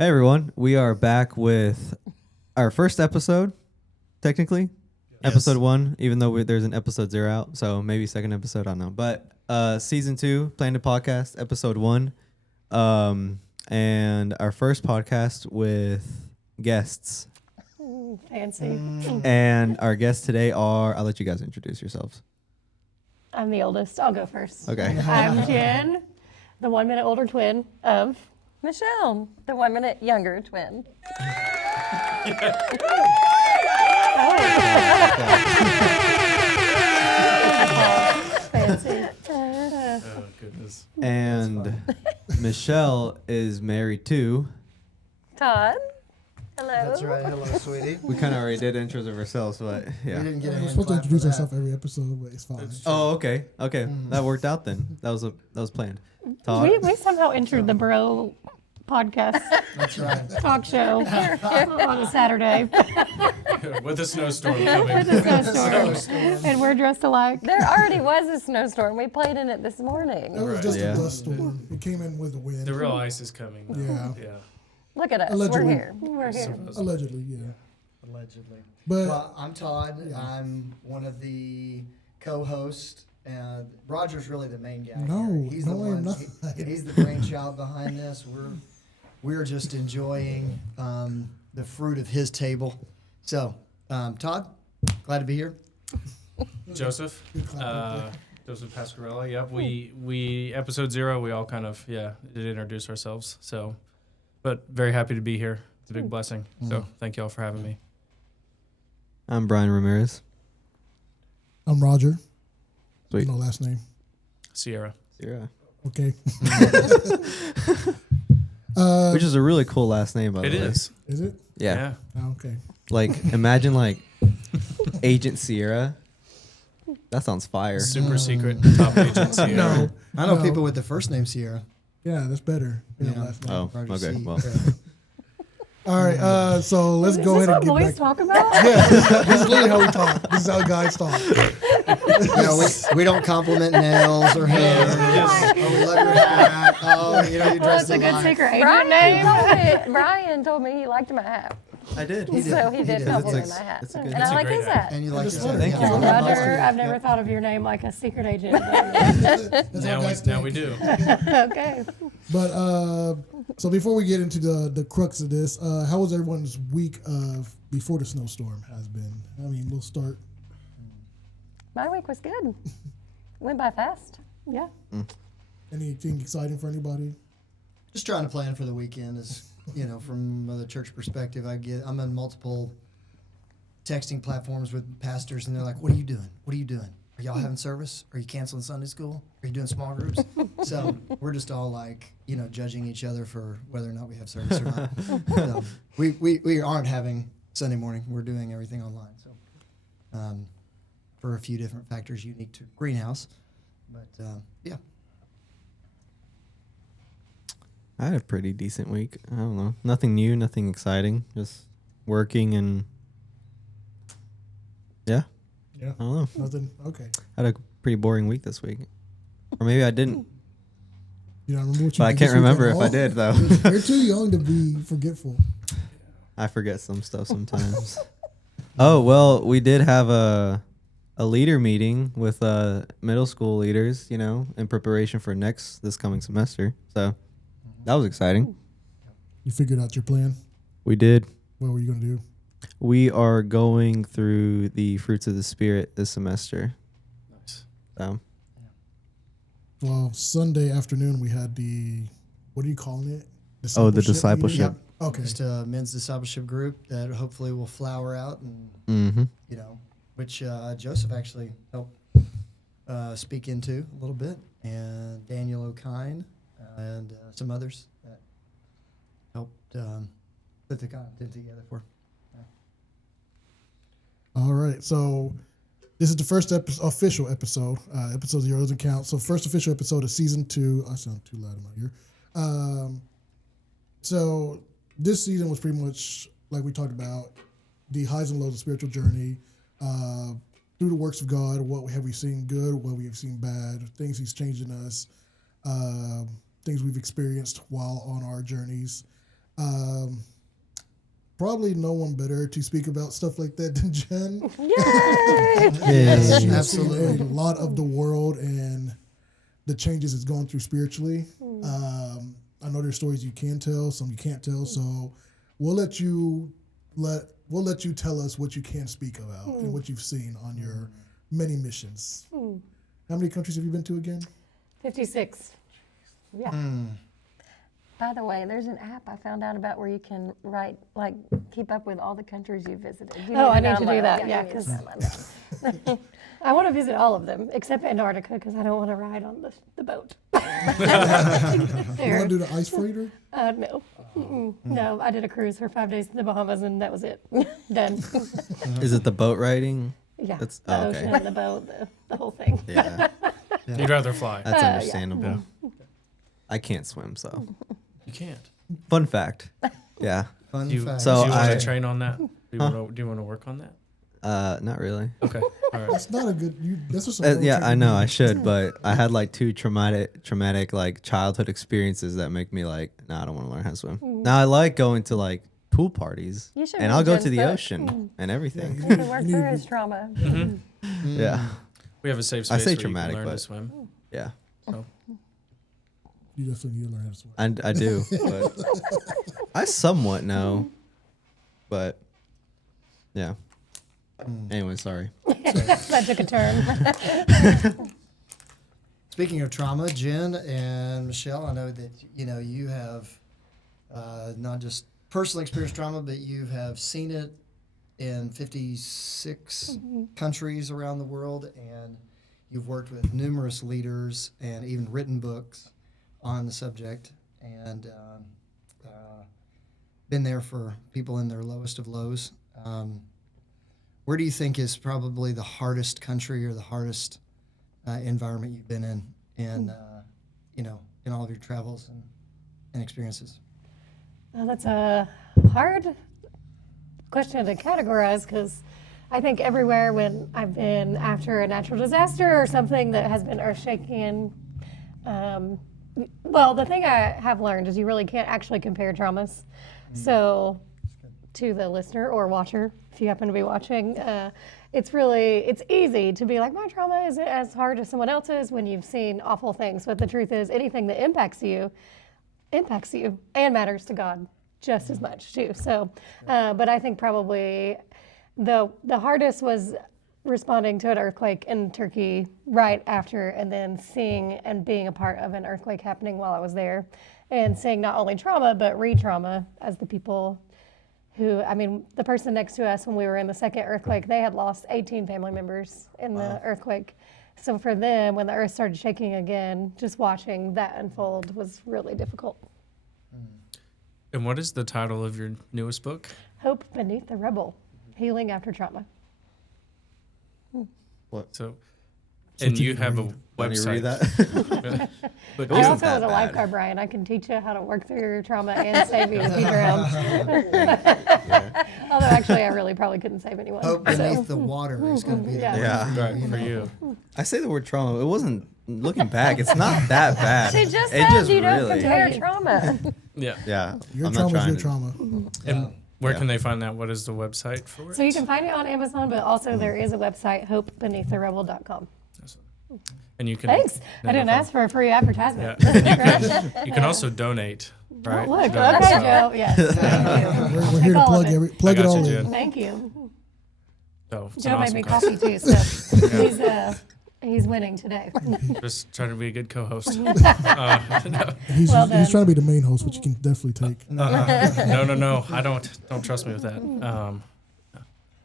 Hey everyone, we are back with our first episode, technically. Yes. Episode 1, even though there's an episode 0 out, so maybe second episode, I don't know. But season 2, Planet Podcast, episode 1, and our first podcast with guests. Fancy. And our guests today are, I'll let you guys introduce yourselves. I'm the oldest. I'll go first. Okay. I'm Jen, the 1 minute older twin of Michelle, the 1 minute younger twin. Fancy. Oh, goodness. And Michelle is married to... Todd, hello. That's right. Hello, sweetie. We kind of already did intros of ourselves, but yeah. We didn't get a We're hand supposed to clap introduce for ourselves every episode, but it's fine. Oh, okay. Okay. That worked out then. That was planned. Todd? We somehow entered the Bro podcast That's right. talk show on a Saturday With a snowstorm coming. with a snowstorm. And we're dressed alike. There already was a snowstorm. We played in it this morning. It was Right. just Yeah. a dust storm. It came in with the wind. The real ice is coming. Yeah. Yeah. Look at us. Allegedly. We're here. We're here. Allegedly, yeah. Allegedly. But Well, I'm Todd. I'm one of the co-hosts. Roger's really the main guy. No, here. He's no, the I am one. not. He's the brainchild behind this. We're just enjoying the fruit of his table. So, Todd, glad to be here. Joseph. Joseph Pasquarella. Yep. We episode 0. We all kind of did introduce ourselves. So, but very happy to be here. It's a big blessing. So thank you all for having me. I'm Brayan Ramirez. I'm Roger. Sweet. No last name. Sierra. Yeah. Okay. Which is a really cool last name, by the It way. is. Is it? Yeah. Oh, okay. Like, imagine, like, Agent Sierra. That sounds fire. Super secret top agent Sierra. No. I know No. people with the first name Sierra. Yeah, that's better. Yeah, Yeah. last name. Oh, Roger okay. C. Well, All right. So let's Is go this ahead and what get boys back. talk about? Yeah, this is literally how we talk. This is how guys talk. We don't compliment nails or hair. Oh, we love your hat. Oh, you Well, dress it's a good alike. secret agent name. Brian told me he liked my hat. I did. So he did did. compliment It's a- my hat. it's a good- And it's I a like great his hat. hat. And you like Just his wanted- hair. Thank Yeah. you. Well, Yeah. Roger, I've never thought of your name like a secret agent. That's how guys Now think. we do. Okay. But so before we get into the crux of this, how was everyone's week of before the snowstorm has been? I mean, we'll start. My week was good. Went by fast. Yeah. Anything exciting for anybody? Just trying to plan for the weekend is, from the church perspective, I'm on multiple texting platforms with pastors, and they're like, "What are you doing? What are you doing? Are y'all having service? Are you canceling Sunday school? Are you doing small groups?" So we're just all like, judging each other for whether or not we have service or not. So we aren't having Sunday morning. We're doing everything online. So for a few different factors unique to Greenhouse, but yeah. I had a pretty decent week. I don't know. Nothing new, nothing exciting. Just working and... Yeah. Yeah. I don't know. Nothing. Okay. I had a pretty boring week this week. Or maybe I didn't. You don't remember what you But I did can't this week remember at if I all? did, though. You're too young to be forgetful. I forget some stuff sometimes. Oh, well, we did have a leader meeting with middle school leaders, in preparation for this coming semester. So that was exciting. You figured out your plan. We did. What were you gonna do? We are going through the fruits of the Spirit this semester. Nice. So Well, Sunday afternoon we had what are you calling it? Oh, the meeting? discipleship. Okay. Just a men's discipleship group that hopefully will flower out and Mm-hmm. which Joseph actually helped speak into a little bit, and Daniel O'Kine and some others that helped put the content together for. All right. So this is the first official episode. Episode 0 doesn't count. So first official episode of season 2. I sound too loud in my ear. So this season was pretty much like we talked about the highs and lows of spiritual journey. Through the works of God, what have we seen good, what we have seen bad, things He's changed in us, things we've experienced while on our journeys. Probably no one better to speak about stuff like that than Jen. Yes, She's absolutely. seen a lot of the world and the changes it's going through spiritually. I know there's stories you can tell, some you can't tell. So we'll let you tell us what you can speak about and what you've seen on your many missions. How many countries have you been to again? 56. Yeah. By the way, there's an app I found out about where you can keep up with all the countries you visited. You Oh, I need to download do it. that. you Yeah, need to 'cause download that. I want to visit all of them except Antarctica because I don't want to ride on the boat. You want to do the ice freighter? No. No, I did a cruise for 5 days in the Bahamas and that was it. Done. Is it the boat riding? Yeah. That's- The oh, okay. ocean, the boat, the whole thing. Yeah, You'd rather fly. that's yeah. understandable. I can't swim, so You can't. fun fact. Yeah, Fun Do you, fact. So do you want I- to train on that? Do you want to work on that? not really. Okay. All right. That's not a good. That's just some Yeah, road I trip know you I need. should, but I had like two traumatic like childhood experiences that make me like, nah, I don't want to learn how to swim. Now I like going to like pool parties, You should and read I'll go Jen's to the book. ocean and everything. You can work through his trauma. Yeah, We have a safe I space say where traumatic, you can learn but- to swim. yeah, So You definitely need to learn how to swim. I do, but I somewhat know, but yeah. Anyway, sorry. That took a turn. Speaking of trauma, Jen and Michelle, I know that you have not just personally experienced trauma, but you have seen it in 56 countries around the world, and you've worked with numerous leaders and even written books on the subject, and been there for people in their lowest of lows. Where do you think is probably the hardest country or the hardest environment you've been in in all of your travels and experiences? Well, that's a hard question to categorize because I think everywhere when I've been after a natural disaster or something that has been earth-shaking, well, the thing I have learned is you really can't actually compare traumas. So to the listener or watcher, if you happen to be watching, it's easy to be like, my trauma isn't as hard as someone else's when you've seen awful things. But the truth is, anything that impacts you and matters to God just as much too. So, but I think probably the hardest was responding to an earthquake in Turkey right after, and then seeing and being a part of an earthquake happening while I was there, and seeing not only trauma but re-trauma as the people who, I mean, the person next to us when we were in the second earthquake, they had lost 18 family members in the earthquake. So for them, when the earth started shaking again, just watching that unfold was really difficult. And what is the title of your newest book? Hope Beneath the Rubble, Healing After Trauma. So, and you have a Want me to read website. that? But I wasn't also was that a bad. lifeguard, Brian. I can teach you how to work through your trauma and save you if you drown. Although actually, I really probably couldn't save anyone. Hope so. beneath the water is going to be the Yeah. word Yeah. for you, right you for know. you. I say the word trauma. It wasn't. Looking back, it's not that bad. She just It said you don't really- compare trauma. Yeah. Yeah, Your I'm not trauma is trying your to- trauma. And where Yeah. can they find that? What is the website for it? So you can find it on Amazon, but also there is a website, hopebeneaththerebel.com. And you can. Thanks. No, I no didn't problem. ask for a free advertisement. Yeah. And you can also donate, right? Look, Donate, okay, so- Joe. Yes. Thank you. We're here to all of plug it. plug I it got all you, in. Jen. Thank you. So it's Joe an made awesome me cause. coffee too, so he's winning today. Just trying to be a good co-host. No. He's Well done. trying to be the main host, which you can definitely take. No. I don't trust me with that.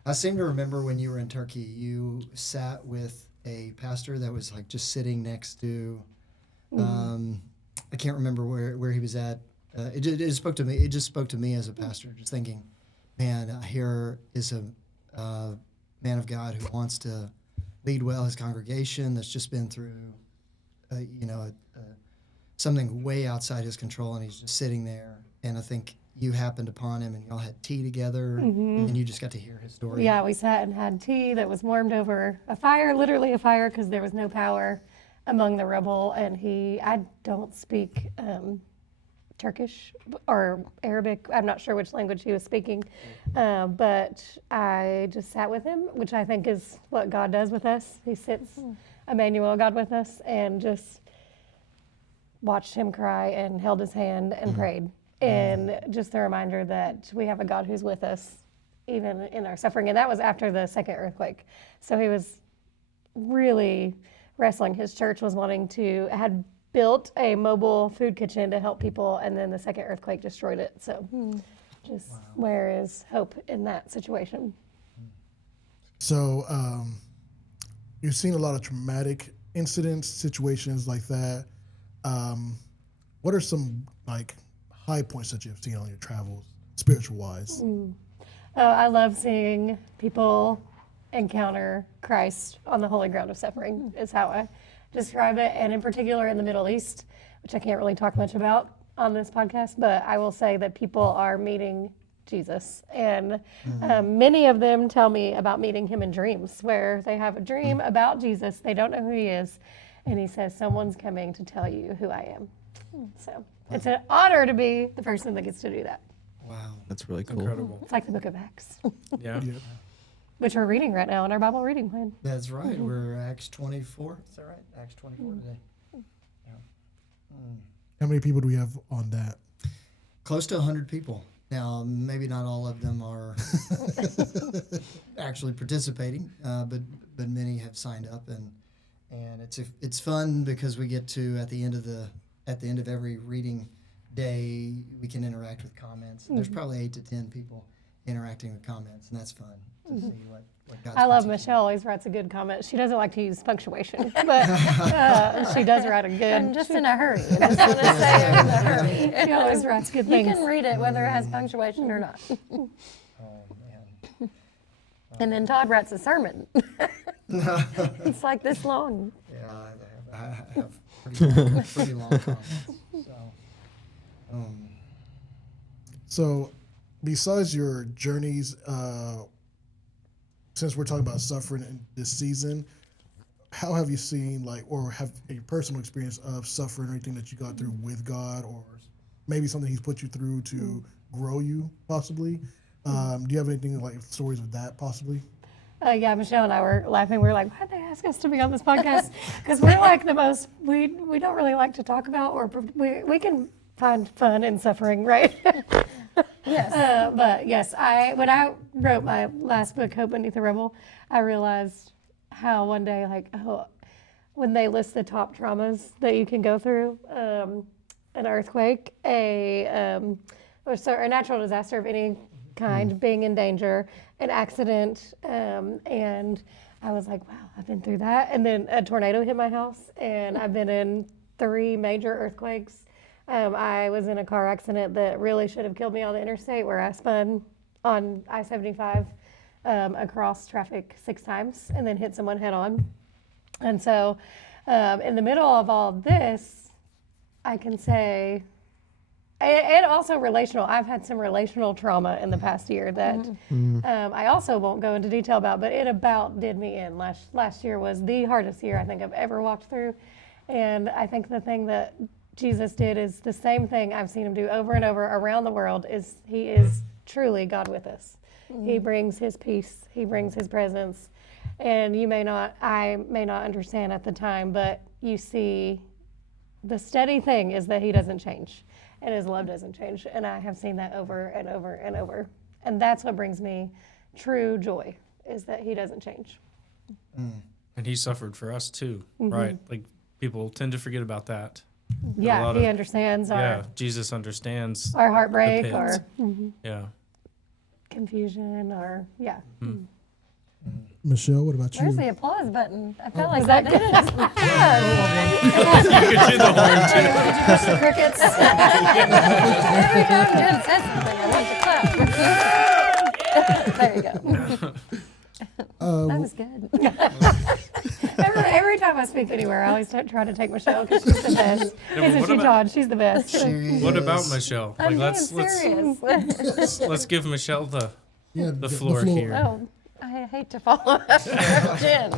I seem to remember when you were in Turkey, you sat with a pastor that was like just sitting next to, I can't remember where he was at. It just spoke to me. It just spoke to me as a pastor, just thinking, man, here is a man of God who wants to lead well his congregation that's just been through, something way outside his control, and he's just sitting there. And I think you happened upon him, and y'all had tea together, and you just got to hear his story. Yeah, we sat and had tea that was warmed over a fire, literally a fire, because there was no power among the rubble. And I don't speak Turkish or Arabic. I'm not sure which language he was speaking, but I just sat with him, which I think is what God does with us. He sits, Emmanuel, God with us, and just watched him cry and held his hand and prayed. And just the reminder that we have a God who's with us even in our suffering. And that was after the second earthquake. So he was really wrestling. His church had built a mobile food kitchen to help people, and then the second earthquake destroyed it. So just where is hope in that situation? So you've seen a lot of traumatic incidents, situations like that. What are some like high points that you've seen on your travels, spiritual wise? I love seeing people encounter Christ on the holy ground of suffering, is how I describe it. And in particular in the Middle East, which I can't really talk much about on this podcast, but I will say that people are meeting Jesus. And many of them tell me about meeting him in dreams, where they have a dream about Jesus. They don't know who he is. And he says, someone's coming to tell you who I am. So it's an honor to be the person that gets to do that. Wow. That's really cool. Incredible. It's like the book of Acts, Yeah. which we're reading right now in our Bible reading plan. That's right. We're Acts 24. Is that right? Acts 24 today. Yeah. How many people do we have on that? Close to 100 people. Now, maybe not all of them are actually participating, but many have signed up, and it's fun because we get to at the end of every reading day we can interact with comments. There's probably 8 to 10 people interacting with comments, and that's fun to see what God's I love teaching. Michelle always writes a good comment. She doesn't like to use punctuation, but she does write a good. I'm just in a hurry. I just want to say I'm in a hurry. She always writes good You things. can read it whether it has punctuation or not. Oh man. And then Todd writes a sermon. It's like this long. Yeah, I have pretty long comments. So, besides your journeys, since we're talking about suffering in this season, how have you seen, or have a personal experience of suffering or anything that you got through with God, or maybe something He's put you through to grow you, possibly? Do you have anything like stories of that, possibly? Yeah, Michelle and I were laughing. We were like, why'd they ask us to be on this podcast? Because we're like the most, we don't really like to talk about, or we can find fun in suffering, right? Yes. But yes, when I wrote my last book, Hope Beneath the Rubble, I realized how one day, when they list the top traumas that you can go through, an earthquake, a natural disaster of any kind, being in danger, an accident, and I was like, wow, I've been through that. And then a tornado hit my house, and I've been in 3 major earthquakes. I was in a car accident that really should have killed me on the interstate, where I spun on I-75 across traffic 6 times and then hit someone head on. And so in the middle of all this, I can say, and also relational, I've had some relational trauma in the past year that I also won't go into detail about, but it about did me in. Last year was the hardest year I think I've ever walked through. And I think the thing that Jesus did is the same thing I've seen him do over and over around the world. Is he is truly God with us. He brings his peace, he brings his presence. And I may not understand at the time, but you see the steady thing is that he doesn't change. And his love doesn't change. And I have seen that over and over and over. And that's what brings me true joy, is that he doesn't change. And he suffered for us too, right? Like people tend to forget about that. Yeah, he understands Jesus understands our heartbreak, the our yeah. confusion, or Michelle, what about you? Where's the applause button? I felt like Was that that did it. You could do the horn too. Push the crickets. Every time Jen says something, I want to clap. There you go. That was good. every time I speak anywhere, I always try to take Michelle because she's the best. Isn't what she, about- Todd? She's the best. What about Michelle? I'm being let's serious. let's give Michelle the Yeah, the floor here. Oh, I hate to follow after Jen.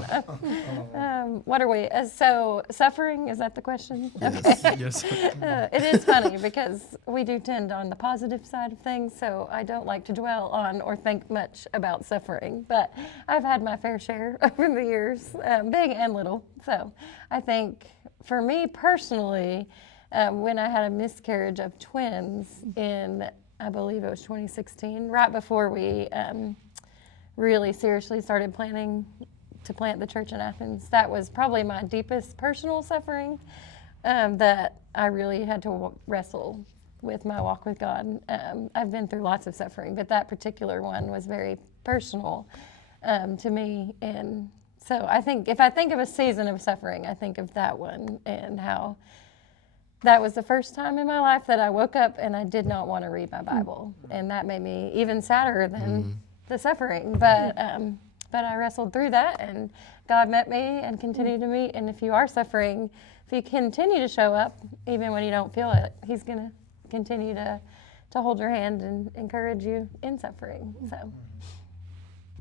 What are we? So suffering, is that the question? Yes. Yes. It is funny because we do tend on the positive side of things, so I don't like to dwell on or think much about suffering. But I've had my fair share over the years, big and little. So I think for me personally, when I had a miscarriage of twins in, I believe it was 2016, right before we really seriously started planning to plant the church in Athens, that was probably my deepest personal suffering that I really had to wrestle with my walk with God. I've been through lots of suffering, but that particular one was very personal to me. And so I think if I think of a season of suffering, I think of that one and how that was the first time in my life that I woke up and I did not want to read my Bible. And that made me even sadder than the suffering. But I wrestled through that, and God met me and continued to meet. And if you are suffering, if you continue to show up, even when you don't feel it, He's going to continue to hold your hand and encourage you in suffering. So,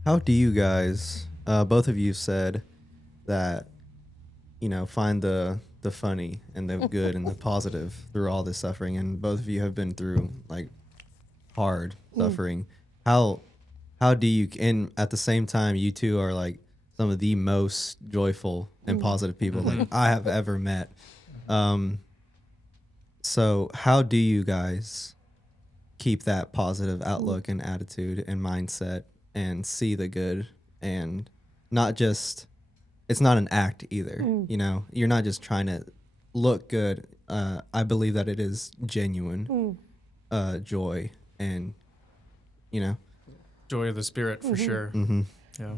How do you guys, both of you said that, find the funny and the good and the positive through all this suffering, and both of you have been through like hard suffering. How do you, and at the same time, you two are like some of the most joyful and positive people like I have ever met. So how do you guys keep that positive outlook and attitude and mindset and see the good, and not just, it's not an act either, you're not just trying to look good. I believe that it is genuine joy and, Joy of the Spirit for sure. Yeah.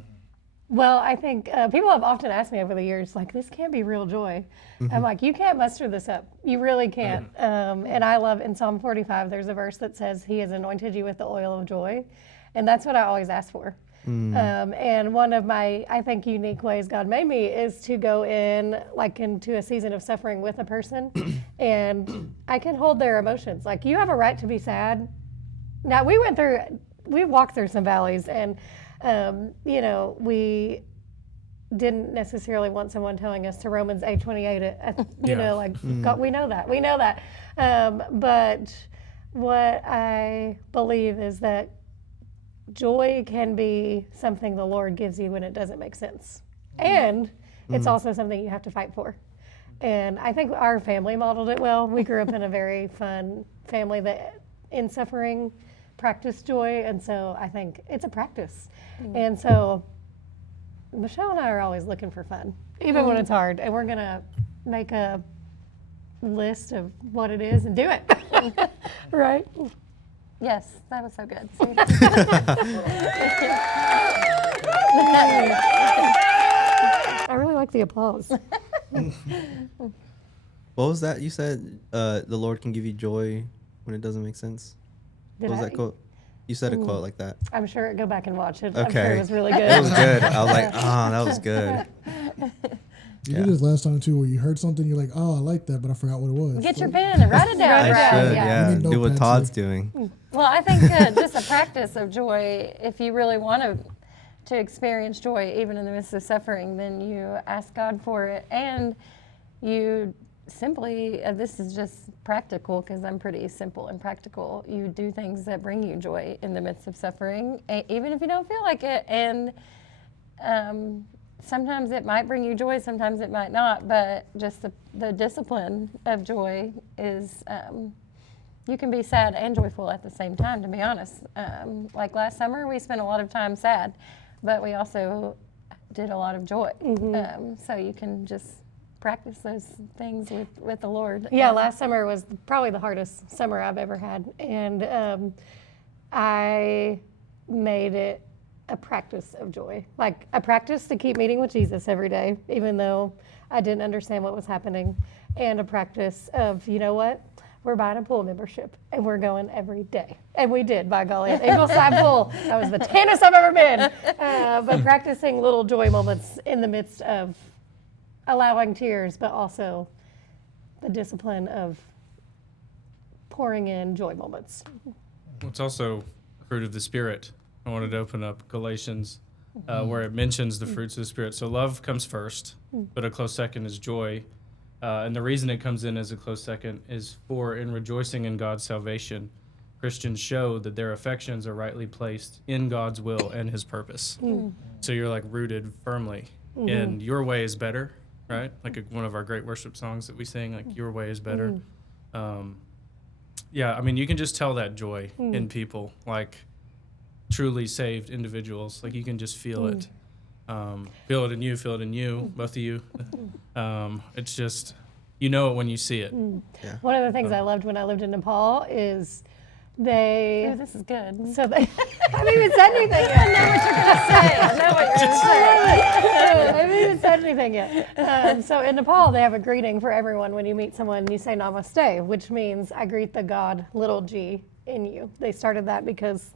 Well, I think people have often asked me over the years, like, this can't be real joy. I'm like, you can't muster this up. You really can't. And I love in Psalm 45, there's a verse that says, He has anointed you with the oil of joy. And that's what I always ask for. And one of my, I think, unique ways God made me is to go into a season of suffering with a person, and I can hold their emotions. Like, you have a right to be sad. Now, we walked through some valleys, and, we didn't necessarily want someone telling us to Romans 8:28, God, we know that. But what I believe is that joy can be something the Lord gives you when it doesn't make sense. And it's also something you have to fight for. And I think our family modeled it well. We grew up in a very fun family that in suffering practiced joy. And so I think it's a practice. And so Michelle and I are always looking for fun, even when it's hard. And we're going to make a list of what it is and do it. Right? yes, that was so good. I really like the applause. what was that you said? The Lord can give you joy when it doesn't make sense. What was that quote? You said a quote like that. I'm sure. Go back and watch it. Okay. I'm sure it was really good. It was good. I was like, that was good. You did this last time too, where you heard something, you're like, oh, I like that, but I forgot what it was. Get your pen and write it down. Write it I down. should, Yeah. yeah. We need Do what notepads Todd's here. doing. Well, I think just a practice of joy, if you really want to experience joy, even in the midst of suffering, then you ask God for it. And you simply, this is just practical because I'm pretty simple and practical. You do things that bring you joy in the midst of suffering, even if you don't feel like it. And sometimes it might bring you joy, sometimes it might not, but just the discipline of joy is, you can be sad and joyful at the same time, to be honest. Like last summer, we spent a lot of time sad, but we also did a lot of joy. So you can just practice those things with the Lord. Yeah, last summer was probably the hardest summer I've ever had. And I made it a practice of joy. Like a practice to keep meeting with Jesus every day, even though I didn't understand what was happening. And a practice of, you know what? We're buying a pool membership and we're going every day. And we did, by golly, at Ingleside Pool. That was the tannest I've ever been. But practicing little joy moments in the midst of allowing tears, but also the discipline of pouring in joy moments. It's also fruit of the Spirit. I wanted to open up Galatians where it mentions the fruits of the Spirit. So love comes first, but a close second is joy. And the reason it comes in as a close second is for in rejoicing in God's salvation, Christians show that their affections are rightly placed in God's will and his purpose. So you're like rooted firmly in your way is better, right? Like one of our great worship songs that we sing, like your way is better. Yeah, I mean, you can just tell that joy in people, like truly saved individuals. Like you can just feel it. Feel it in you, both of you. It's just, you know it when you see it. Yeah. One of the things I loved when I lived in Nepal is they. Oh, this is good. So they. I haven't even said anything yet. I know what you're going to say. I haven't even said anything yet. So in Nepal, they have a greeting for everyone when you meet someone. You say namaste, which means I greet the God, little g, in you. They started that because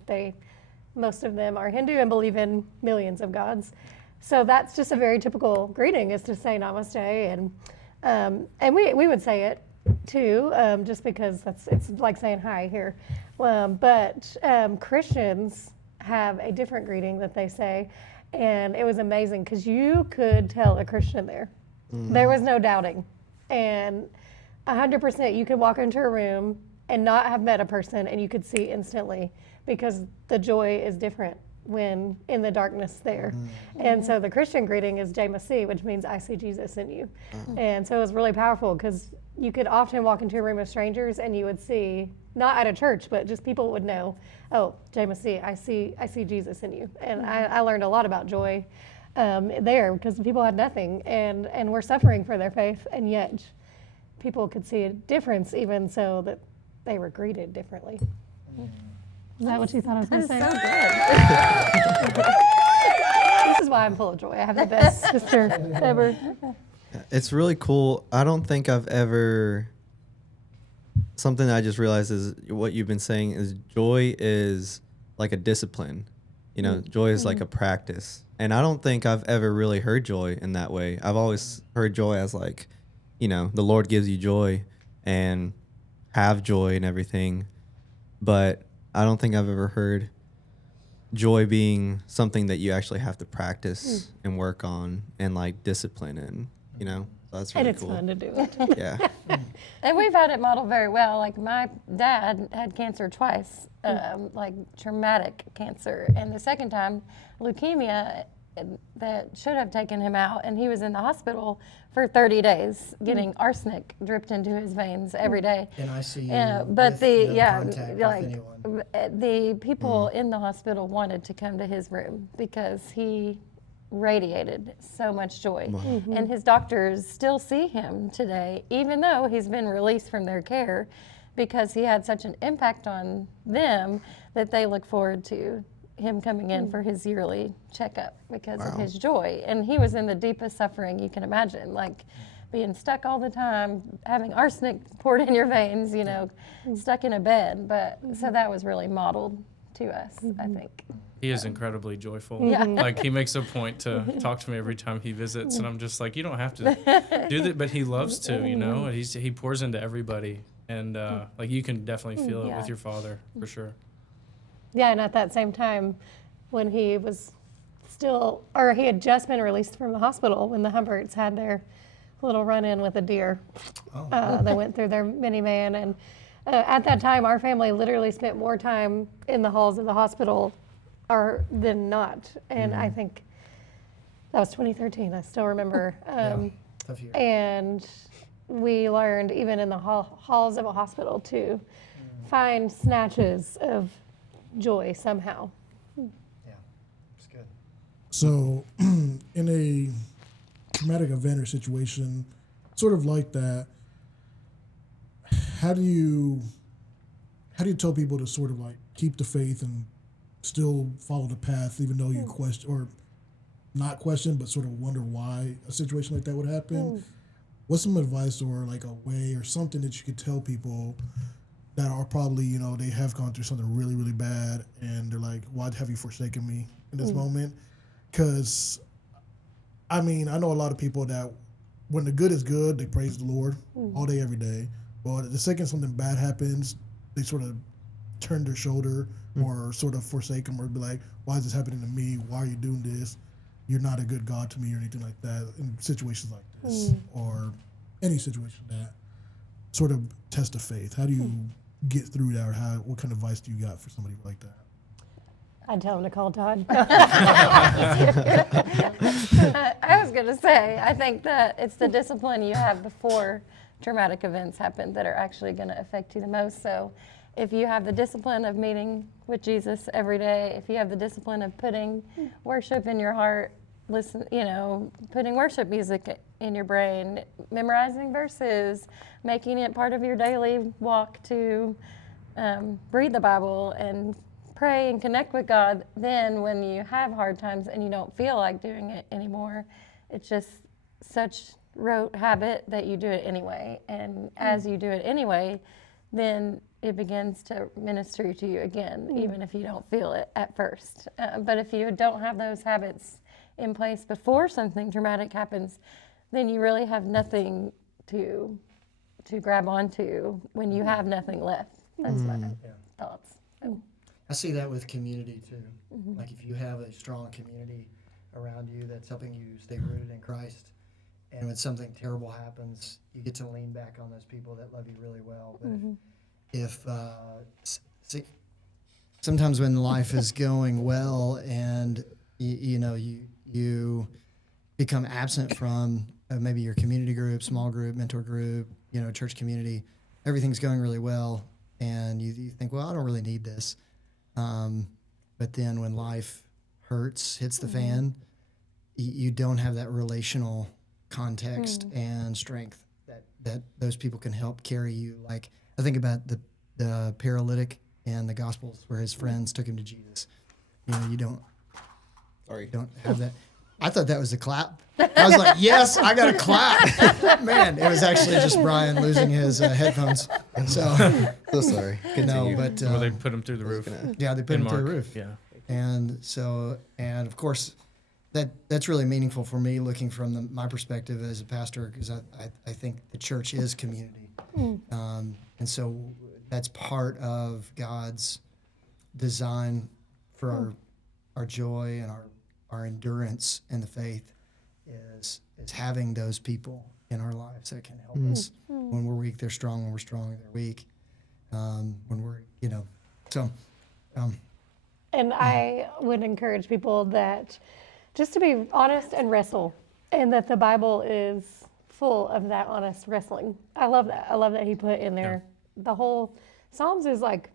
most of them are Hindu and believe in millions of gods. So that's just a very typical greeting, is to say namaste, and we would say it too, just because it's like saying hi here. But Christians have a different greeting that they say, and it was amazing because you could tell a Christian there. There was no doubting, and 100% you could walk into a room and not have met a person, and you could see instantly because the joy is different when in the darkness there. And so the Christian greeting is Jai Masih, which means I see Jesus in you. And so it was really powerful because you could often walk into a room of strangers and you would see, not at a church, but just people would know, oh, Jai Masih, I see Jesus in you. And I learned a lot about joy there because people had nothing and were suffering for their faith, and yet people could see a difference even so that they were greeted differently. Is that what you thought I was going to say? So good. This is why I'm full of joy. I have the best sister ever. It's really cool. I don't think I've ever. Something I just realized is what you've been saying is joy is like a discipline. You know, joy is like a practice. And I don't think I've ever really heard joy in that way. I've always heard joy as like, you know, the Lord gives you joy and have joy and everything. But I don't think I've ever heard joy being something that you actually have to practice and work on and like discipline in, you know? So that's really And it's cool. fun to do it. Yeah. And we've had it modeled very well. Like my dad had cancer twice, like traumatic cancer. And the second time, leukemia that should have taken him out. And he was in the hospital for 30 days getting arsenic dripped into his veins every day. And I see you But with the, no yeah, contact like with anyone. the people in the hospital wanted to come to his room because he radiated so much joy. And his doctors still see him today, even though he's been released from their care, because he had such an impact on them that they look forward to him coming in for his yearly checkup because of his joy. And he was in the deepest suffering you can imagine, like being stuck all the time, having arsenic poured in your veins, you know, stuck in a bed. But so that was really modeled to us, I think. He is incredibly joyful. Yeah. Like he makes a point to talk to me every time he visits, and I'm just like, you don't have to do that, but he loves to, you know. And he pours into everybody, and like you can definitely feel it with your father for sure. Yeah, and at that same time, when he was he had just been released from the hospital when the Humberts had their little run-in with a deer. They went through their minivan, and at that time, our family literally spent more time in the halls of the hospital than not. And I think that was 2013. I still remember. Tough year. And we learned, even in the halls of a hospital, to find snatches of joy somehow. Yeah, it's good. So, in a traumatic event or situation, sort of like that, how do you tell people to sort of like keep the faith and still follow the path, even though you question or not question, but sort of wonder why a situation like that would happen? What's some advice or like a way or something that you could tell people that are probably, you know, they have gone through something really, really bad and they're like, why have you forsaken me in this moment? Because, I mean, I know a lot of people that when the good is good, they praise the Lord all day, every day. But the second something bad happens, they sort of turn their shoulder or sort of forsake him or be like, why is this happening to me? Why are you doing this? You're not a good God to me or anything like that in situations like this or any situation that sort of test of faith. How do you get through that, or what kind of advice do you got for somebody like that? I'd tell him to call Todd. I was going to say, I think that it's the discipline you have before traumatic events happen that are actually going to affect you the most. So if you have the discipline of meeting with Jesus every day, if you have the discipline of putting worship in your heart, putting worship music in your brain, memorizing verses, making it part of your daily walk to read the Bible and pray and connect with God, then when you have hard times and you don't feel like doing it anymore, it's just such rote habit that you do it anyway. And as you do it anyway, then it begins to minister to you again, even if you don't feel it at first. But if you don't have those habits in place before something traumatic happens, then you really have nothing to grab onto when you have nothing left. That's my thoughts. I see that with community too. Like if you have a strong community around you that's helping you stay rooted in Christ, and when something terrible happens, you get to lean back on those people that love you really well. But if sometimes when life is going well and you become absent from maybe your community group, small group, mentor group, church community, everything's going really well, and you think, well, I don't really need this. But then when life hits the fan, you don't have that relational context and strength that those people can help carry you. Like I think about the paralytic in the Gospels where his friends took him to Jesus. You don't have that. I thought that was a clap. I was like, yes, I got a clap. Man, it was actually just Brayan losing his headphones. So sorry. no, but Well, they put him through the roof. yeah, they put him through the Mark, roof. Yeah. And so, and of course, that's really meaningful for me looking from my perspective as a pastor, because I think the church is community. And so that's part of God's design for our joy and our endurance in the faith is having those people in our lives that can help us. When we're weak, they're strong. When we're strong, they're weak. When we're, so. And I would encourage people that just to be honest and wrestle, and that the Bible is full of that honest wrestling. I love that. I love that he put in there. The whole Psalms is like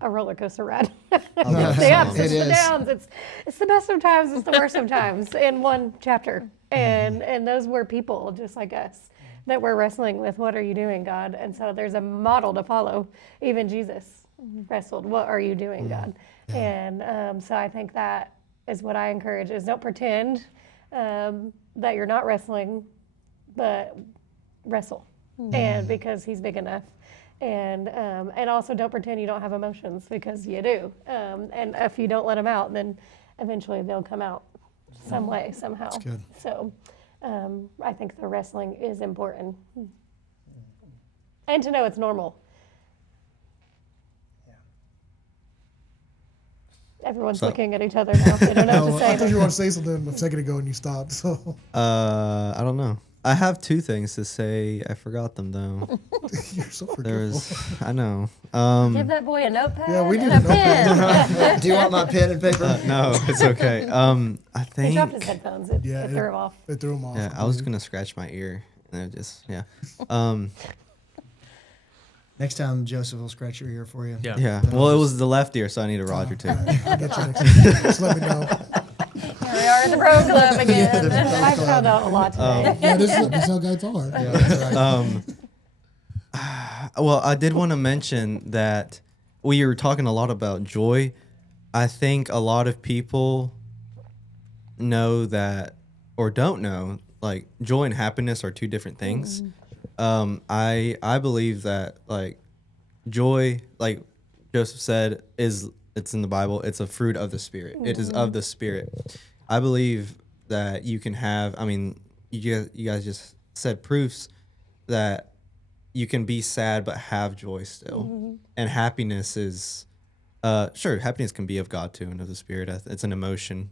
a roller coaster ride. It's the ups, it's the downs. It's the best of times, it's the worst of times in one chapter. And those were people just like us that were wrestling with, what are you doing, God? And so there's a model to follow. Even Jesus wrestled, what are you doing, God? And so I think that is what I encourage, is don't pretend that you're not wrestling, but wrestle. And because he's big enough. And also don't pretend you don't have emotions, because you do. And if you don't let them out, then eventually they'll come out some way, somehow. That's good. So I think the wrestling is important. And to know it's normal. Everyone's looking at each other now. They don't know what to I thought say. you were going to say something a second ago and you stopped. So I don't know. I have two things to say. I forgot them though. you're so forgetful. I know. Give that boy a notepad Yeah, we need and a a pen. Do you want my pen and paper? No, it's okay. I He think. dropped his headphones. It threw him off. It threw him off. Yeah, I was gonna scratch my ear. And it just Next time, Joseph will scratch your ear for you. Yeah. yeah. Well, it was the left ear, so I need a Roger too. I'll get you next time. Just let me know. Here we are in the Bro Club again. I found out a lot today. Yeah, this is how guys are. Yeah, that's right. Well, I did want to mention that we were talking a lot about joy. I think a lot of people know that, or don't know, like joy and happiness are two different things. I believe that like joy, like Joseph said, it's in the Bible. It's a fruit of the Spirit. It is of the Spirit. I believe that you can have. I mean, you guys just said proofs that you can be sad but have joy still. And happiness is sure, happiness can be of God too and of the Spirit. It's an emotion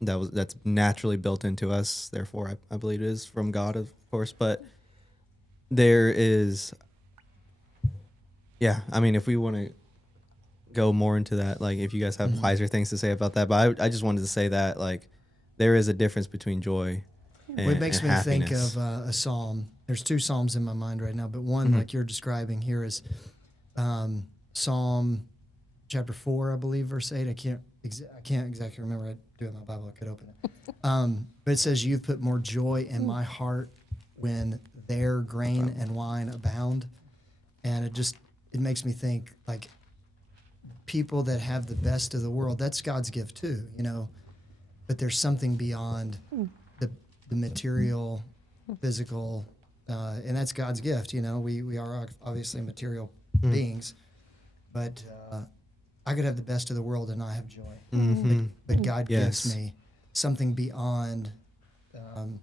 that's naturally built into us. Therefore, I believe it is from God, of course. But there is, yeah. I mean, if we want to go more into that, like if you guys have wiser things to say about that, but I just wanted to say that like there is a difference between joy and It makes and me think happiness. of a psalm. There's two psalms in my mind right now, but one like you're describing here is Psalm chapter 4, I believe, verse 8. I can't exactly remember. I do have my Bible. I could open it. But it says, "You've put more joy in my heart when their grain and wine abound." And it makes me think like people that have the best of the world, that's God's gift too, you know. But there's something beyond the material, physical, and that's God's gift. You know, we are obviously material beings, but I could have the best of the world and not have joy. But God gives me something beyond that,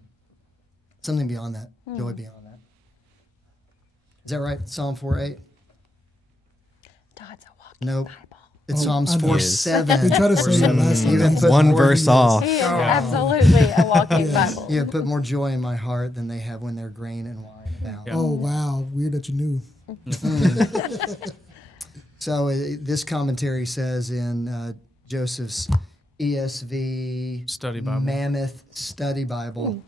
joy beyond that. Is that right? Psalm 4:8? Todd's a walking Nope. Bible. It's Psalms I know. 4:7. We tried to say that last time. Even put One more- verse off. He is absolutely a walking Bible. You have put more joy in my heart than they have when their grain and wine abound. Oh wow, weird that you knew. So this commentary says in Joseph's ESV Study Bible. Mammoth Study Bible,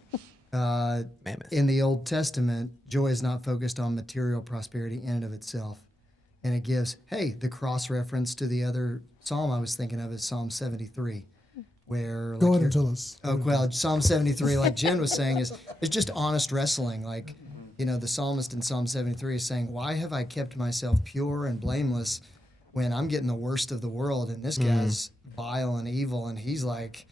Mammoth. in the Old Testament, joy is not focused on material prosperity in and of itself. And it gives, the cross reference to the other psalm I was thinking of is Psalm 73, where Go ahead you're- and tell us. Oh, well, Psalm 73, like Jen was saying, is just honest wrestling. Like, you know, the psalmist in Psalm 73 is saying, why have I kept myself pure and blameless when I'm getting the worst of the world and this guy's vile and evil and he's like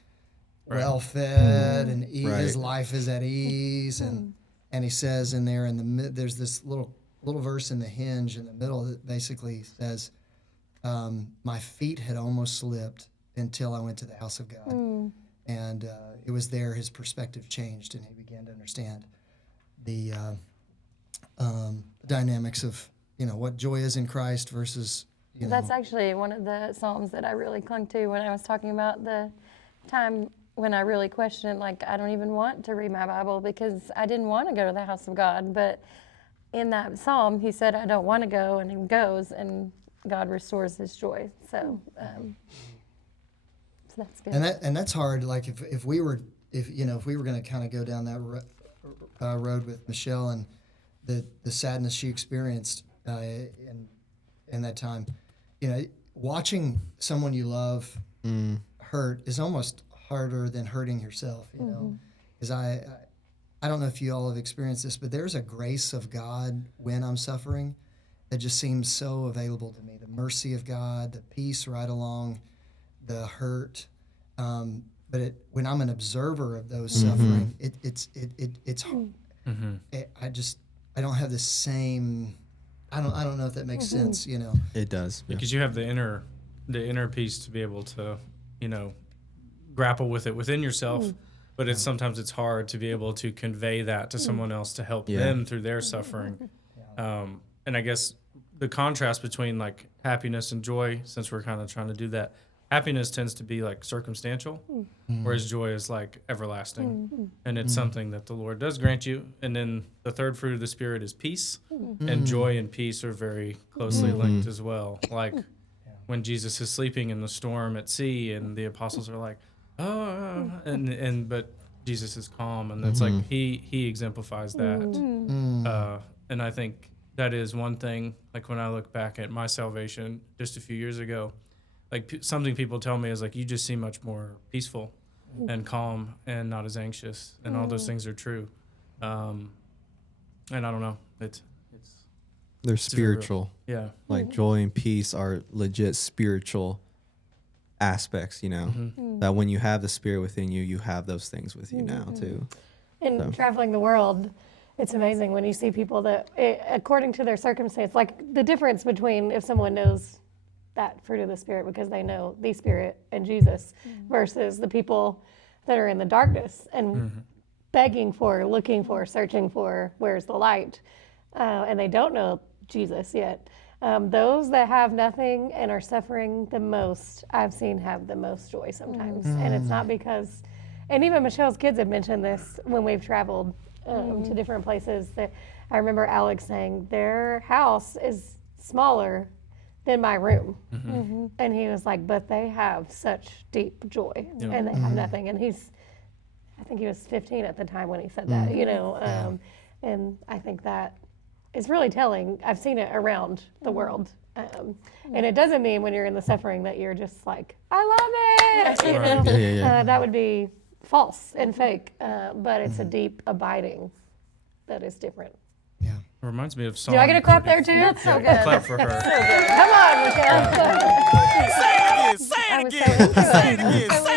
well-fed and his life is at ease. And he says in there, there's this little verse in the hinge in the middle that basically says, my feet had almost slipped until I went to the house of God. And it was there his perspective changed and he began to understand the dynamics of, you know, what joy is in Christ versus, you know. That's actually one of the Psalms that I really clung to when I was talking about the time when I really questioned, like, I don't even want to read my Bible because I didn't want to go to the house of God. But in that Psalm, he said, I don't want to go, and he goes, and God restores his joy. So that's good. And that's hard. Like if we were going to kind of go down that road with Michelle and the sadness she experienced in that time, you know, watching someone you love hurt is almost harder than hurting yourself. You know, because I don't know if you all have experienced this, but there's a grace of God when I'm suffering that just seems so available to me. The mercy of God, the peace right along the hurt. But when I'm an observer of those suffering, it's hard. I don't have the same. I don't know if that makes sense. You know, It does. Yeah. Because you have the inner piece to be able to, you know, grapple with it within yourself. But sometimes it's hard to be able to convey that to someone else to help them through their suffering. And I guess the contrast between like happiness and joy, since we're kind of trying to do that, happiness tends to be like circumstantial, whereas joy is like everlasting. And it's something that the Lord does grant you. And then the third fruit of the Spirit is peace. And joy and peace are very closely linked as well. Like when Jesus is sleeping in the storm at sea and the apostles are like, but Jesus is calm, and that's like he exemplifies that. And I think that is one thing. Like when I look back at my salvation just a few years ago, like something people tell me is like, you just seem much more peaceful and calm and not as anxious, and all those things are true. And I don't know, it's They're very real. spiritual. Yeah. Like joy and peace are legit spiritual aspects, you know, that when you have the Spirit within you, you have those things with you now too. And traveling the world, it's amazing when you see people that, according to their circumstance, like the difference between if someone knows that fruit of the Spirit because they know the Spirit and Jesus versus the people that are in the darkness and begging for, looking for, searching for, where's the light? and they don't know Jesus yet. Those that have nothing and are suffering the most, I've seen have the most joy sometimes. And it's not because, and even Michelle's kids have mentioned this when we've traveled to different places. That I remember Alex saying their house is smaller than my room. And he was like, but they have such deep joy and they have nothing. And I think he was 15 at the time when he said that, and I think that is really telling. I've seen it around the world. And it doesn't mean when you're in the suffering that you're just like, I love it. You know? Yeah. That would be false and fake. But it's a deep abiding that is different. Yeah. It reminds me of Psalm. Do I get a clap there too? That's so good. Clap for her. Come on, Michelle. Say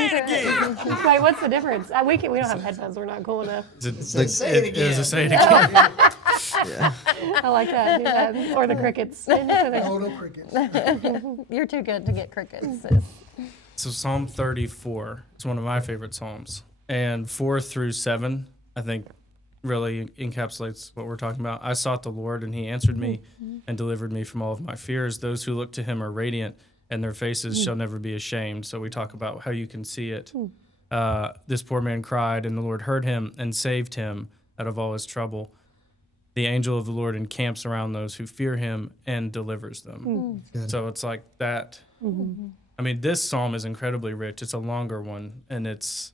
it again. Wait, what's the difference? We don't have headphones. We're not cool enough. Is it, Say it Is again. it say it again? I like that. Yeah. Or the crickets. Total crickets. You're too good to get crickets. So Psalm 34 is one of my favorite psalms, and 4 through 7, I think, really encapsulates what we're talking about. I sought the Lord, and He answered me and delivered me from all of my fears. Those who look to Him are radiant, and their faces shall never be ashamed. So we talk about how you can see it. This poor man cried, and the Lord heard him and saved him out of all his trouble. The angel of the Lord encamps around those who fear Him and delivers them. Good. So it's like that. I mean, this psalm is incredibly rich. It's a longer one, and it's,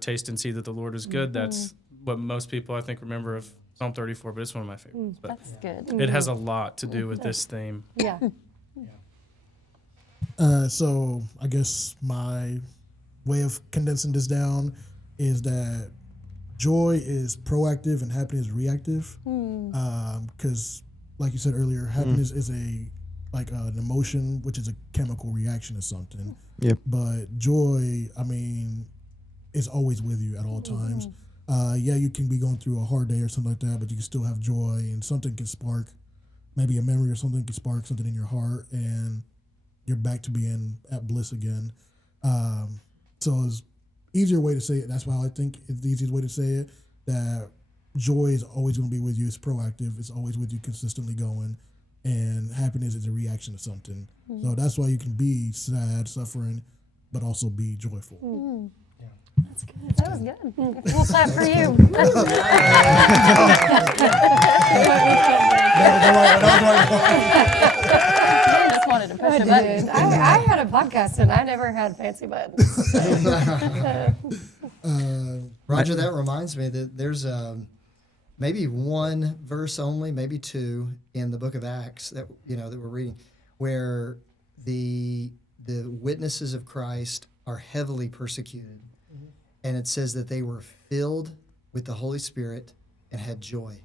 taste and see that the Lord is good. That's what most people, I think, remember of Psalm 34, but it's one of my favorites. But That's good. it has a lot to do with this theme. Yeah. So I guess my way of condensing this down is that joy is proactive and happiness is reactive. Because, like you said earlier, happiness is an emotion, which is a chemical reaction to something. Yep. But joy, is always with you at all times. You can be going through a hard day or something like that, but you can still have joy, and something can spark, maybe a memory or something can spark something in your heart, and you're back to being at bliss again. So it's easier way to say it. That's why I think it's the easiest way to say it, that joy is always going to be with you. It's proactive. It's always with you, consistently going. And happiness is a reaction to something. So that's why you can be sad, suffering, but also be joyful. That's good. That was good. We'll clap for you. I just wanted to push a button. I had a podcast and I never had fancy buttons. Roger, that reminds me that there's maybe one verse only, maybe two in the book of Acts that that we're reading, where the witnesses of Christ are heavily persecuted, and it says that they were filled with the Holy Spirit and had joy.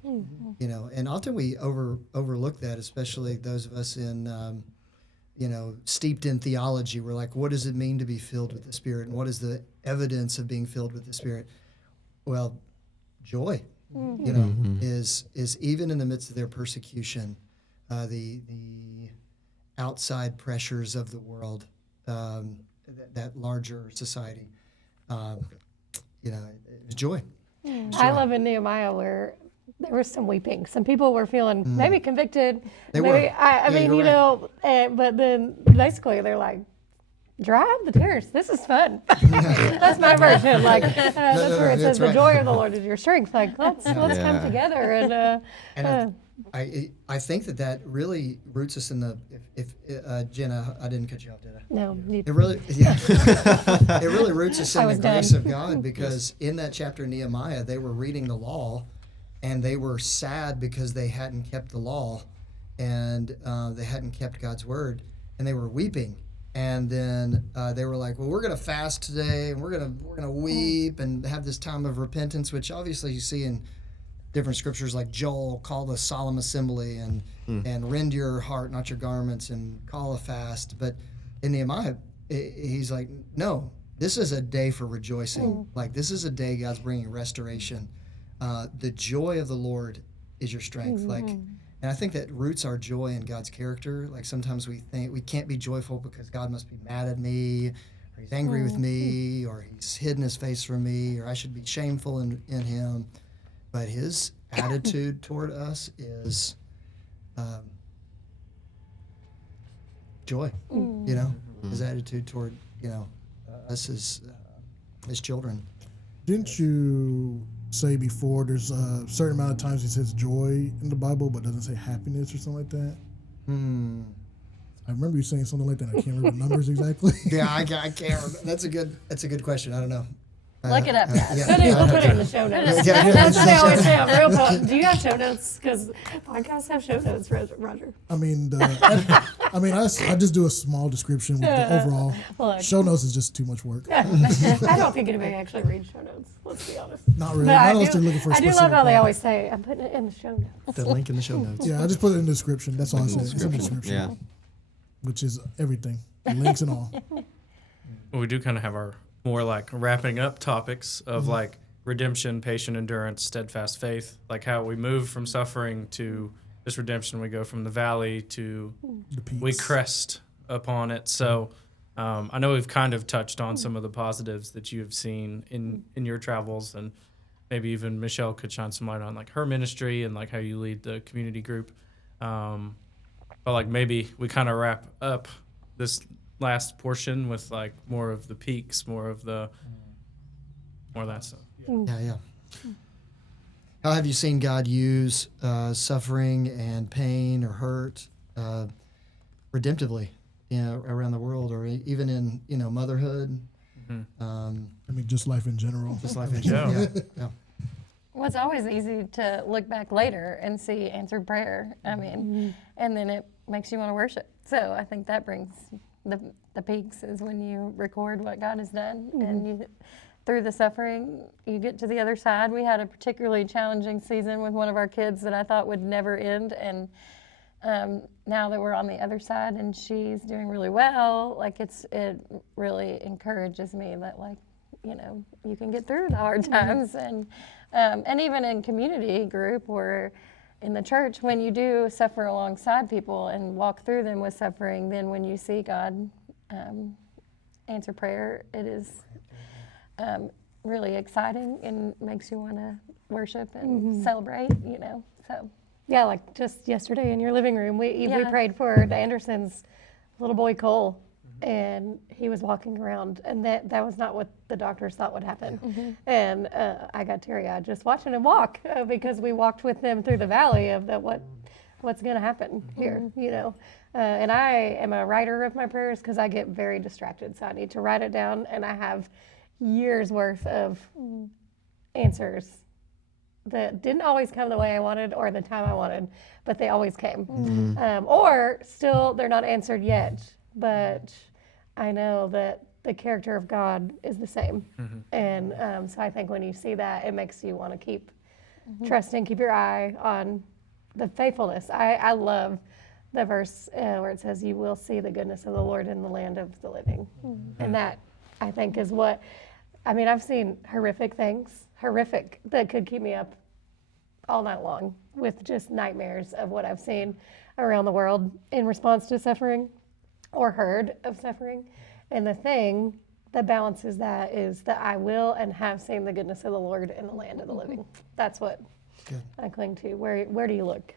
And often we overlook that, especially those of us in steeped in theology. We're like, what does it mean to be filled with the Spirit, and what is the evidence of being filled with the Spirit? Well, joy, is even in the midst of their persecution, the outside pressures of the world, that larger society, it's joy. I love in Nehemiah where there was some weeping. Some people were feeling maybe convicted. They maybe, were. I mean, you're right. but then basically they're like, dry up the tears. This is fun. That's my version. That's where it says that's right. the joy of the Lord is your strength. Like let's come together and. And I think that really roots us in the if Jenna, I didn't cut you off, did I? No, It really it really roots us I in was the grace done. of God, because in that chapter of Nehemiah they were reading the law, and they were sad because they hadn't kept the law, and they hadn't kept God's word, and they were weeping. And then they were like, well, we're going to fast today, and we're gonna weep and have this time of repentance, which obviously you see in different scriptures like Joel, call the solemn assembly and rend your heart, not your garments, and call a fast. But in Nehemiah, he's like, no, this is a day for rejoicing. Like, this is a day God's bringing restoration. The joy of the Lord is your strength. And I think that roots our joy in God's character. Like, sometimes we think we can't be joyful because God must be mad at me, or He's angry with me, or He's hidden His face from me, or I should be shameful in Him. But His attitude toward us is joy. You know, his attitude toward us as his children. Didn't you say before there's a certain amount of times he says joy in the Bible, but doesn't say happiness or something like that? I remember you saying something like that. I can't remember the numbers exactly. Yeah, I can't remember. That's a good question. I don't know. Look it up, guys. We'll put it in the show notes. Yeah, That's what they always say on Real Talk. Do you have show notes? Because podcasts have show notes, Roger. I mean, I just do a small description with the overall. Look. Show notes is just too much work. I don't think anybody actually reads show notes. Let's be honest. Not really. But Not I unless do, they're looking for a I do specific love how they part. always say, I'm putting it in the show notes. The link in the show notes. Yeah, I just put it in the description. That's all I say. It's in the description. Yeah. Which is everything. Links and all. Well, we do kind of have our more like wrapping up topics of like redemption, patient endurance, steadfast faith, like how we move from suffering to this redemption. We go from the valley to The peaks. we crest upon it. So I know we've kind of touched on some of the positives that you have seen in your travels, and maybe even Michelle could shine some light on like her ministry and like how you lead the community group. But like maybe we kind of wrap up this last portion with like more of the peaks, more of that stuff. Yeah. How have you seen God use suffering and pain or hurt redemptively, around the world, or even in motherhood? I mean, just life in general. Just life in general. Yeah. Well, it's always easy to look back later and see answered prayer. I mean, and then it makes you want to worship. So I think that brings the peaks is when you record what God has done, and you, through the suffering, you get to the other side. We had a particularly challenging season with one of our kids that I thought would never end, and now that we're on the other side and she's doing really well, like it really encourages me that you can get through the hard times, and even in community group or in the church, when you do suffer alongside people and walk through them with suffering, then when you see God answer prayer, it is really exciting and makes you want to worship and celebrate, so. Yeah, like just yesterday in your living room, we Yeah. prayed for the Andersons' little boy Cole, and he was walking around, and that was not what the doctors thought would happen. And I got teary-eyed just watching him walk because we walked with them through the valley of what's going to happen here, And I am a writer of my prayers because I get very distracted, so I need to write it down, and I have years worth of answers that didn't always come the way I wanted or the time I wanted, but they always came. Or still, they're not answered yet, but I know that the character of God is the same. And so I think when you see that, it makes you want to keep trusting, keep your eye on the faithfulness. I love the verse where it says, you will see the goodness of the Lord in the land of the living. And that, I think, is what, I've seen horrific things, that could keep me up all night long with just nightmares of what I've seen around the world in response to suffering or heard of suffering. And the thing that balances that is that I will and have seen the goodness of the Lord in the land of the living. That's what I cling to. Where do you look?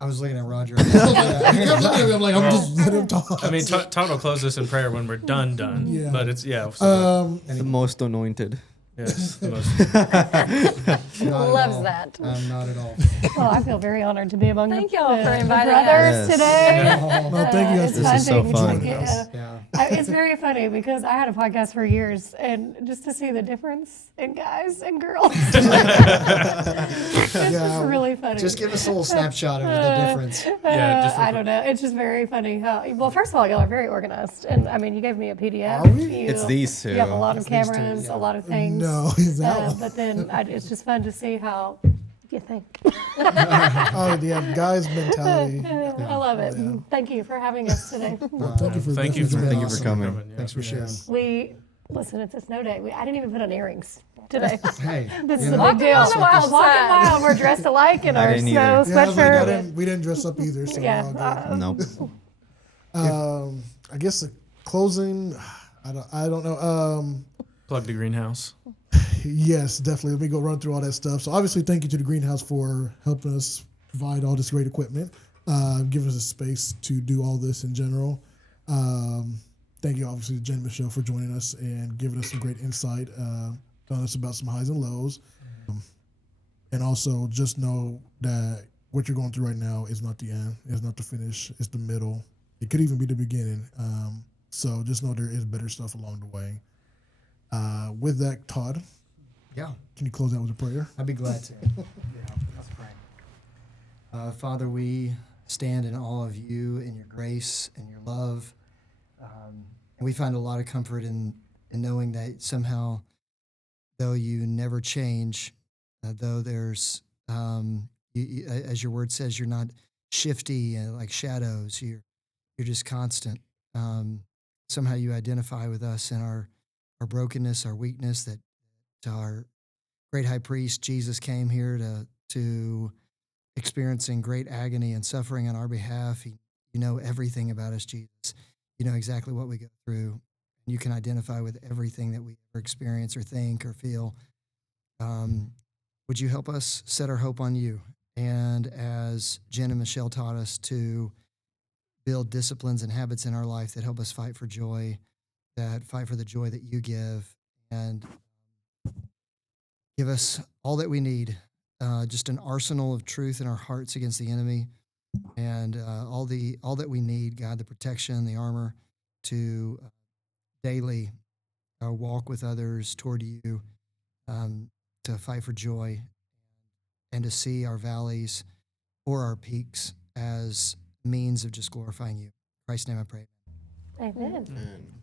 I was looking at Roger. I'm like, I'm just letting him talk. I mean, Todd will close this in prayer when we're done. Yeah. But it's so The most anointed. yes, the most. Loves that. Not at all. Well, I feel very honored to be among Thank the, y'all the, for the inviting brothers us. today. No, thank you guys. It's This is so fun fun. to- Yes. Yeah. It's very funny because I had a podcast for years, and just to see the difference in guys and girls, it's Yeah. really funny. Just give us a little snapshot of the difference. Yeah, just real I don't know. It's just very funny how. Well, first of all, y'all are very organized, and you gave me a PDF. Are we? You- It's these two. You have a lot of It's these two, cameras, yeah. a lot of things. No, is that one? But then it's just fun to see how you think. Oh, yeah, guys' mentality. I love it. Thank you for having us today. Well, thank you for Thank you for definitely- Thank you for Awesome. coming. Yeah. Thanks for sharing. Listen, it's a snow day. I didn't even put on earrings today. Hey, This is you a know, big deal. on the wild Walking side. wild, we're dressed alike in I our didn't snow either. Yeah, I was like, sweatshirt. we didn't dress up either, so Yeah, we're all good. Nope. I guess the closing, I don't know. Plug the greenhouse. Yes, definitely. Let me go run through all that stuff. So obviously, thank you to the greenhouse for helping us provide all this great equipment, giving us a space to do all this in general. Thank you, obviously, to Jen and Michelle for joining us and giving us some great insight, telling us about some highs and lows. And also, just know that what you're going through right now is not the end. It's not the finish. It's the middle. It could even be the beginning. So just know there is better stuff along the way. With that, Todd, Yeah, can you close out with a prayer? I'd be glad to. Let's pray. Father, we stand in awe of you and your grace and your love. And we find a lot of comfort in knowing that somehow, though you never change, though there's, as your word says, you're not shifty like shadows. You're just constant. Somehow you identify with us in our brokenness, our weakness. That our great high priest Jesus came here to experiencing great agony and suffering on our behalf. You know everything about us, Jesus. You know exactly what we go through. You can identify with everything that we ever experience or think or feel. Would you help us set our hope on you? And as Jen and Michelle taught us, to build disciplines and habits in our life that help us fight for joy, that fight for the joy that you give, and give us all that we need, just an arsenal of truth in our hearts against the enemy, and all that we need, God, the protection, the armor, to daily walk with others toward you, to fight for joy, and to see our valleys or our peaks as means of just glorifying you. In Christ's name I pray. Amen. And